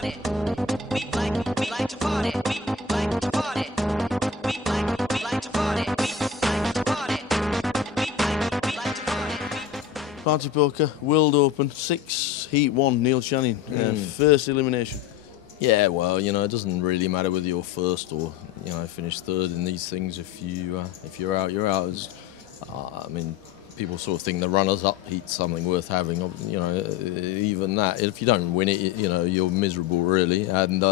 party. We like to party. We like to party. We like to party. We like to party. We like to party. Party Poker, World Open, 6, Heat 1, Neil Channing, first elimination. Yeah, well, you know, it doesn't really matter whether you're first or, you know, finish third in these things. If you're out, you're out. I mean, people sort of think the runners-up heat's something worth having. You know, even that, if you don't win it, you know, you're miserable, really. And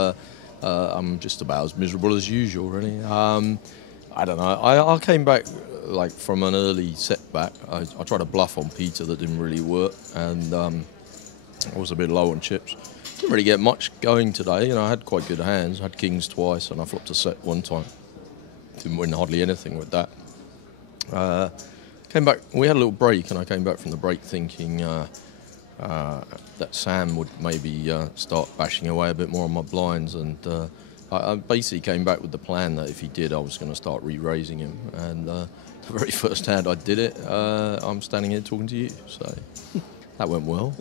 I'm just about as miserable as usual, really. I don't know. I came back like from an early setback. I tried a bluff on Peter that didn't really work, and I was a bit low on chips. Didn't really get much going today. You know, I had quite good hands. I had kings twice, and I flopped a set one time. Didn't win hardly anything with that. Came back. We had a little break, and I came back from the break thinking that Sam would maybe start bashing away a bit more on my blinds, and I basically came back with the plan that if he did, I was going to start re-raising him. And the very first hand I did it, I'm standing here talking to you, so that went well.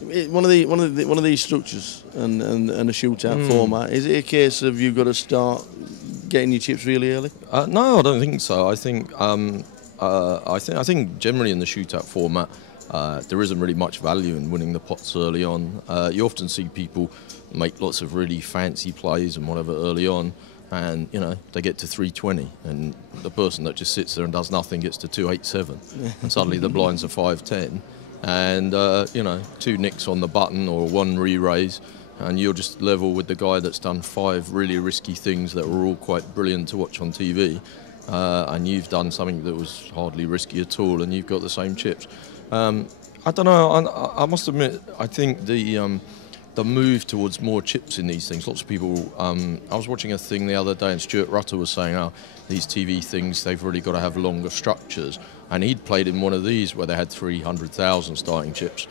One of these structures and a shootout format, is it a case of you've got to start getting your chips really early? No, I don't think so. I think generally in the shootout format, there isn't really much value in winning the pots early on. You often see people make lots of really fancy plays and whatever early on, and you know they get to 320, and the person that just sits there and does nothing gets to 287, and suddenly the blinds are 510. And, you know, 2 nicks on the button or 1 re-raise, and you're just level with the guy that's done 5 really risky things that were all quite brilliant to watch on TV, and you've done something that was hardly risky at all, and you've got the same chips. I don't know, I must admit, I think the move towards more chips in these things, lots of people, I was watching a thing the other day, and Stuart Rutter was saying, oh, these TV things, they've really got to have longer structures. And he'd played in one of these where they had 300,000 starting chips.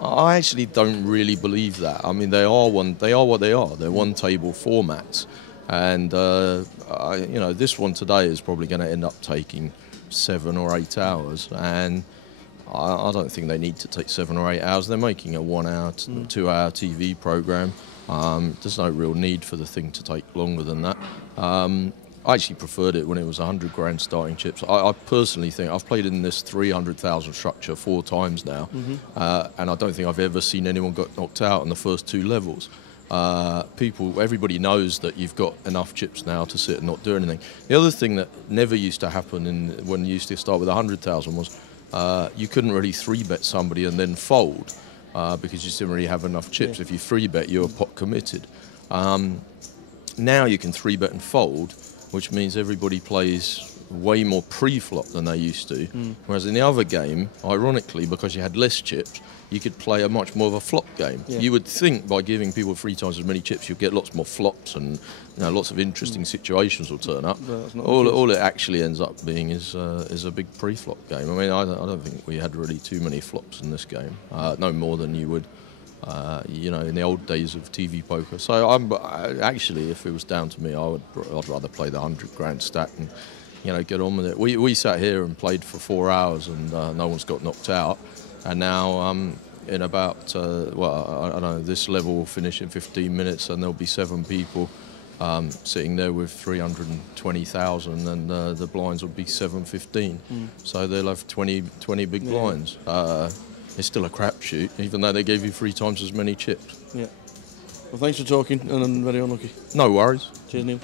I actually don't really believe that. I mean, they are what they are. They're one-table formats. And, you know, this one today is probably going to end up taking 7 or 8 hours. And I don't think they need to take 7 or 8 hours. They're making a 1 hour, 2 hour TV program. There's no real need for the thing to take longer than that. I actually preferred it when it was 100 grand starting chips. I personally think I've played in this 300,000 structure 4 times now, and I don't think I've ever seen anyone got knocked out on the first 2 levels. Everybody knows that you've got enough chips now to sit and not do anything. The other thing that never used to happen when you used to start with 100,000 was you couldn't really 3-bet somebody and then fold because you just didn't really have enough chips. Yeah. If you 3-bet, you were pot committed. Now you can 3-bet and fold, which means everybody plays way more pre-flop than they used to. Whereas in the other game, ironically, because you had less chips, you could play a much more of a flop game. Yeah. You would think by giving people 3 times as many chips, you'd get lots more flops and, you know, lots of interesting situations will turn up. All it actually ends up being is a big pre-flop game. I mean, I don't think we had really too many flops in this game. No more than you would. You know, in the old days of TV poker. So actually, if it was down to me, I'd rather play the 100 grand stack and, you know, get on with it. We sat here and played for 4 hours and no one's got knocked out. And now in about, I don't know, this level will finish in 15 minutes and there'll be 7 people sitting there with 320,000 and the blinds will be 715. So they'll have 20 big blinds. It's still a crapshoot, even though they gave you 3 times as many chips. Yeah. Well, thanks for talking, and I'm very unlucky. No worries. Cheers, Neil.